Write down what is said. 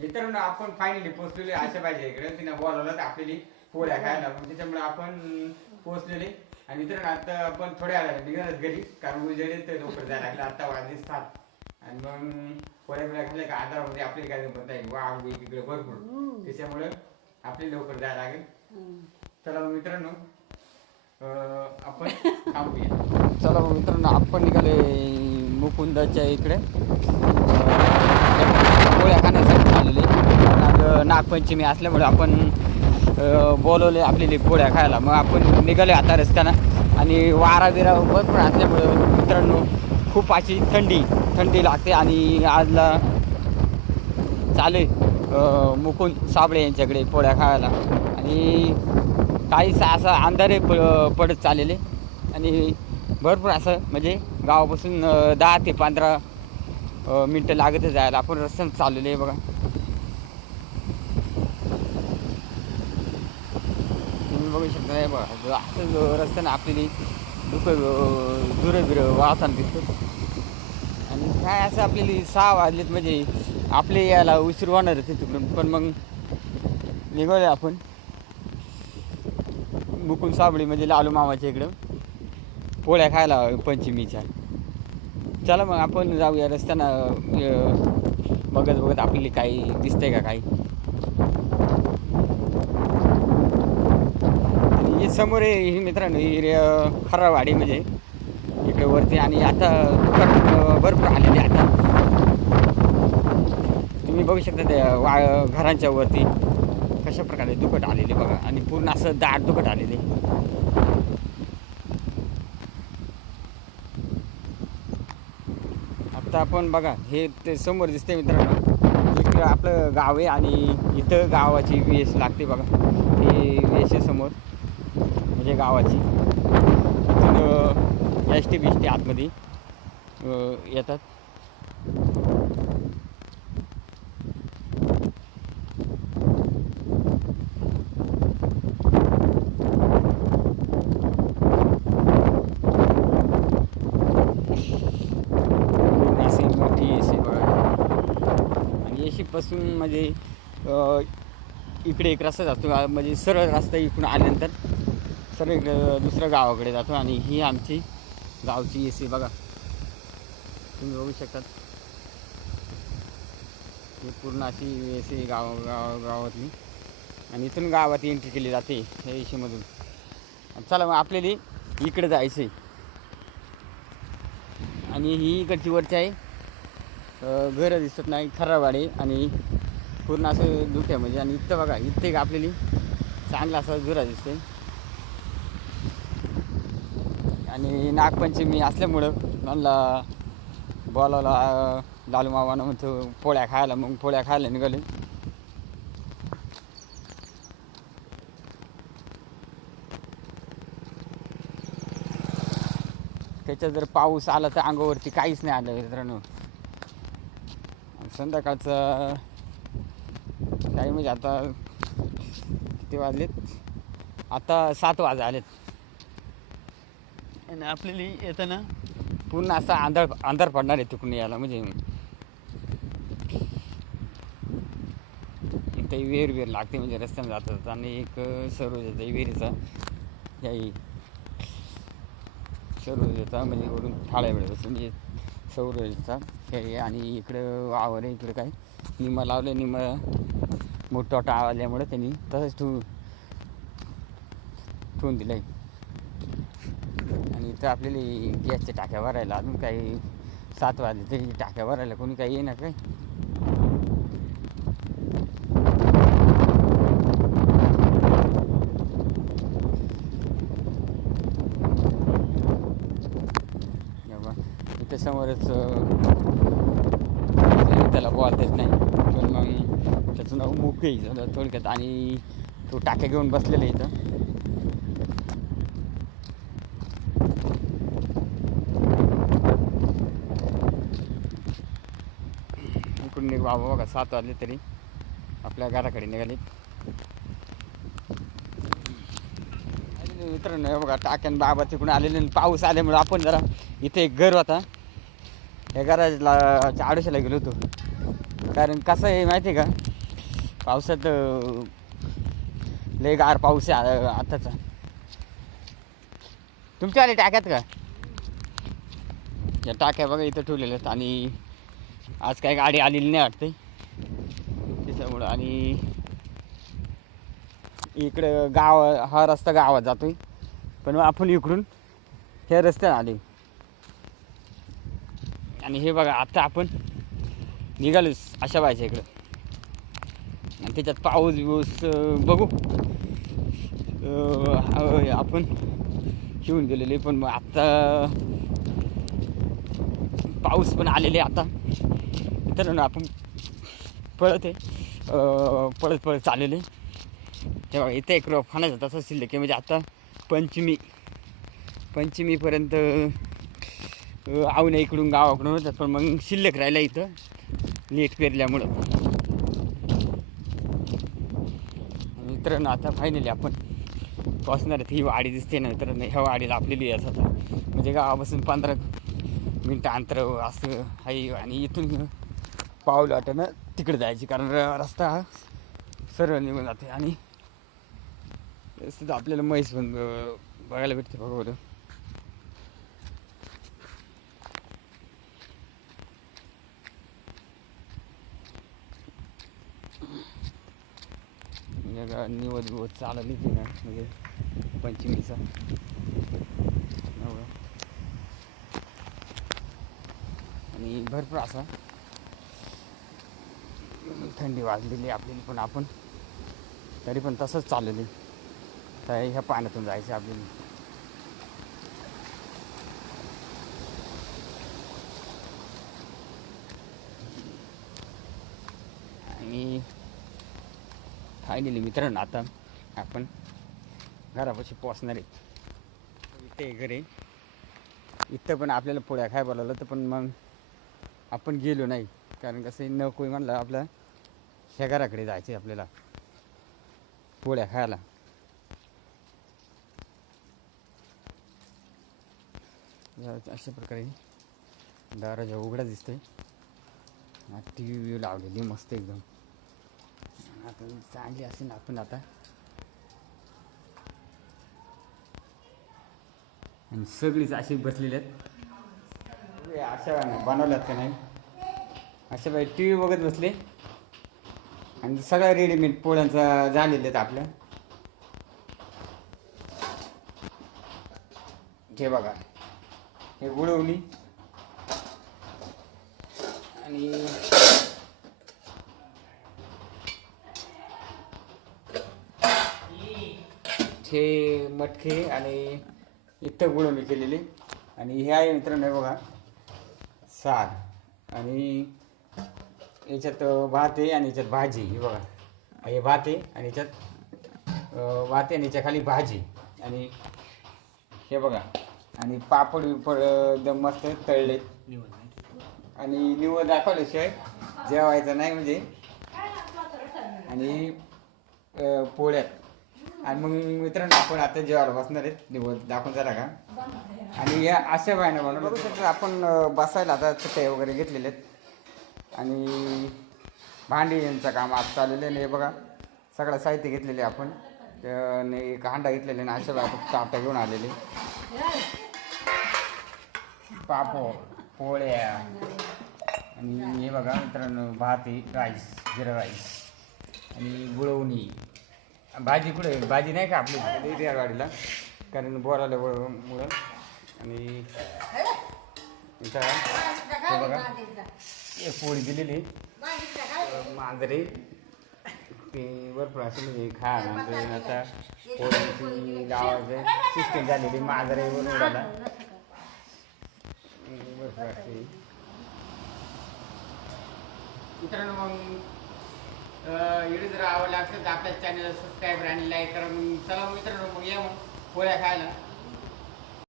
मित्रांनो आपण फायनली पोहोचलेले आशा पाहिजे इकडे. तिने बोलावलं तर पोळ्या खायला. मग त्याच्यामुळे आपण पोहोचलेले. आणि मित्रांनो आता आपण थोड्या वेळाने निघालच घरी कारण उजेडे ते लवकर जायला लागले. आता वाजले सात. आणि मग पोळ्या बिळ्या खाल्ल्या का? आधारामध्ये आपली काय जमत नाही. वाघ इकडे भरपूर. त्याच्यामुळे आपली लवकर जायला लागेल. चला मग मित्रांनो आपण थांबूया. चला मग मित्रांनो आपण निघाले मुकुंदाच्या इकडे. पोळ्या खाण्यासाठी. आलेले नागपंचमी असल्यामुळे आपण बोलवले आपल्याला पोळ्या खायला. मग आपण निघाले आता रस्त्यानं. आणि वारा बिरा भरपूर असल्यामुळं मित्रांनो खूप अशी थंडी थंडी लागते. आणि आजला चालू आहे मुकुंद साबळे यांच्याकडे पोळ्या खायला. आणि काहीच असं अंधारे प पडत चाललेले. आणि भरपूर असं म्हणजे गावापासून दहा ते पंधरा मिनटं लागतच जायला. आपण रस्त्यानं चाललेले बघा तुम्ही बघू शकता नाही बघा असं रस्त्यानं आपल्याला दुःख दुरं वाहताना दिसतो आणि काय असं आपल्याला सहा वाजलेत म्हणजे आपले याला उशीर होणारच आहे तिकडून पण मग निघाले आपण मुकुंद साबळी म्हणजे लालू मामाच्या इकडं पोळ्या खायला पंचमीच्या चला मग आपण जाऊया रस्त्यानं बघत बघत आपल्याला काही दिसतंय का काही हे समोर आहे ही मित्रांनो ही खरावाडी म्हणजे. इकडे वरती आणि आता दुकान भरपूर आलेले आता. तुम्ही बघू शकता त्या वा घरांच्या वरती कशा प्रकारे दुकट आलेले बघा. आणि पूर्ण असं दाट दुकट आलेले आता आपण बघा हे ते समोर दिसते मित्रांनो. इकडं आपलं गाव आहे आणि इथं गावाची वेस लागते बघा. हे वेश आहे समोर. म्हणजे गावाची. इथून एस टी बिस टी आतमध्ये येतात. मोठी पासून म्हणजे इकडे एक रस्ता जातो. म्हणजे सरळ रस्ता इकडून आल्यानंतर सर इकडं दुसऱ्या गावाकडे जातो आणि ही आमची गावची ए सी बघा. तुम्ही बघू शकतात ही पूर्ण अशी सी गाव गाव गावातली. आणि इथून गावात एंट्री केली जाते या सीमधून चला मग आपल्याला इकडे जायचं आहे आणि ही इकडची वरची आहे. घरं दिसत नाही खरावाडे आणि पूर्ण असं दुख्या म्हणजे आणि इथं बघा इथे आपल्याला चांगला असा जुरा दिसतोय. आणि नागपंचमी असल्यामुळं मला बोलावला लालू मामानं म्हणतो पोळ्या खायला मग पोळ्या खायला निघाले. त्याच्यात जर पाऊस आला तर अंगावरती काहीच नाही आलं मित्रांनो. संध्याकाळचं काही म्हणजे आता किती वाजलेत? आता सात वाज आलेत आणि आपल्याला येताना पूर्ण असा अंधार अंधार पडणार आहे तिकडून यायला म्हणजे ते विहीर विहीर लागते म्हणजे रस्त्याने जातात आणि एक सरोज येतं विहिरीचा. याही सौरऊर्जेचा म्हणजे वरून थाळ्या वेळेस म्हणजे सौरऊर्जेचा हे आणि इकडं वावर आहे इकडं काय? निम लावलं निम मोठा आल्यामुळे त्यांनी तसंच ठेवून ठेवून दिलं आहे तर आपल्याला गॅसच्या टाक्या भरायला अजून काही सात वाजले तरी टाक्या भरायला कोणी काही येणार काय? इथं समोरच त्याला बोलता नाही. पण मग त्याचं नाव मोकळी झालं थोडक्यात आणि तो टाक्या घेऊन बसलेला इथं इकडून निघ बाबा बघा सात वाजले तरी आपल्या घराकडे निघाले. मित्रांनो बघा टाक्यान बाबा तिकडून आलेले पाऊस आल्यामुळे आपण जरा इथे एक घर होता. या घराला आडोशाला गेलो होतो. कारण कसं आहे माहिती आहे का? पावसात लय गार पाऊस आहे आताचा. तुमच्या आले टाक्यात का? या टाक्या बघा इथं ठेवलेल्या आहेत आणि आज काही गाडी आलेली नाही वाटते त्याच्यामुळं आणि इकडं गाव हा रस्ता गावात जातोय. पण मग आपण इकडून ह्या रस्त्यानं आले. आणि हे बघा आता आपण निघालोच अशा पाहिजे इकडं. आणि त्याच्यात पाऊस बिऊस बघू. आपण घेऊन गेलेले पण मग आत्ता पाऊस पण आलेले आता. तर आपण पळत आहे. पळत पळत चाललेले तेव्हा इथे एक रोप खाण्याचा तसं शिल्लक आहे. म्हणजे आता पंचमी पंचमीपर्यंत आवण्या इकडून गावाकडून होतात. पण मग शिल्लक राहिला इथं. लेट पेरल्यामुळं. मित्रांनो आता फायनली आपण पोचणार आहेत. ही वाडी दिसते ना मित्रांनो. ह्या वाडीला आपलेली आहे आता. म्हणजे गावापासून पंधरा मिनटं अंतर असं आहे. आणि इथून पावलं वाटणं तिकडे जायची कारण रस्ता हा सरळ निघून जाते आणि सुद्धा आपल्याला म्हैस पण बघायला भेटते बघा निवद म्हणजे चालली ती ना म्हणजे पंचमीचा. आणि भरपूर असा थंडी वाजलेली आपल्याला पण आपण. तरी पण तसंच चाललेली तर ह्या पाण्यातून जायचं आपल्याला. आणि फायनली मित्रांनो आता आपण घरापाशी पोचणार आहे इथे घरी इथं पण आपल्याला पोळ्या खाय बोलावलं तर पण मग आपण गेलो नाही. कारण कसं न कोई म्हणलं आपल्या शेगाराकडे जायचे जायचं आहे आपल्याला. पोळ्या खायला. अशा प्रकारे दरवाजा उघडा दिसतोय. टी व्ही लावलेली मस्त एकदम. आता चांगली असेल आपण आता. आणि सगळीच अशी बसलेली आहेत. हे अशा बनवल्यात का नाही? अशा बाई टी व्ही बघत बसले. आणि सगळ्या रेडीमेड पोळ्यांचा झालेले आहेत आपल्या. हे बघा. हे गुळवली आणि हे मटके आणि इथं गुळवणी केलेली. आणि हे आहे मित्रांनो बघा. सार आणि याच्यात भात आहे आणि याच्यात भाजी. हे बघा. हे भात आहे आणि याच्यात भात आहे आणि याच्या खाली भाजी. आणि हे बघा. आणि पापड विपड एकदम मस्त तळले. आणि निवड दाखवल्याशिवाय जेवायचं नाही म्हणजे. आणि पोळ्यात. आणि मग मित्रांनो आपण आता जेवायला बसणार आहेत. निवड दाखवून जरा का? आणि या अशा बायना म्हणून बघू शकतो आपण बसायला आता चटई वगैरे घेतलेले आहेत. आणि भांडी यांचं काम आज चाललेलं आहे. हे बघा सगळं साहित्य घेतलेले आपण. आणि एक हांडा घेतलेले ना अशा बाय ताटा घेऊन आलेले. पापो पोळ्या. आणि हे बघा मित्रांनो भात आहे राईस जिरा राईस. आणि गुळवणी. भाजी कुठे भाजी नाही का आपली? इथे गाडीला कारण बोराला मुळं आणि बघा. एक पोळी दिलेली मांजरे. ते भरपूर असं म्हणजे खा म्हणजे आता पोळ्यांची लावायचं सिस्टीम झालेली मांजरे वर उडाला मित्रांनो मग व्हिडिओ जर आवडला असेल तर आपल्या चॅनल सबस्क्राईब आणि लाईक करा. मग चला मित्रांनो मग या मग पोळ्या खायला.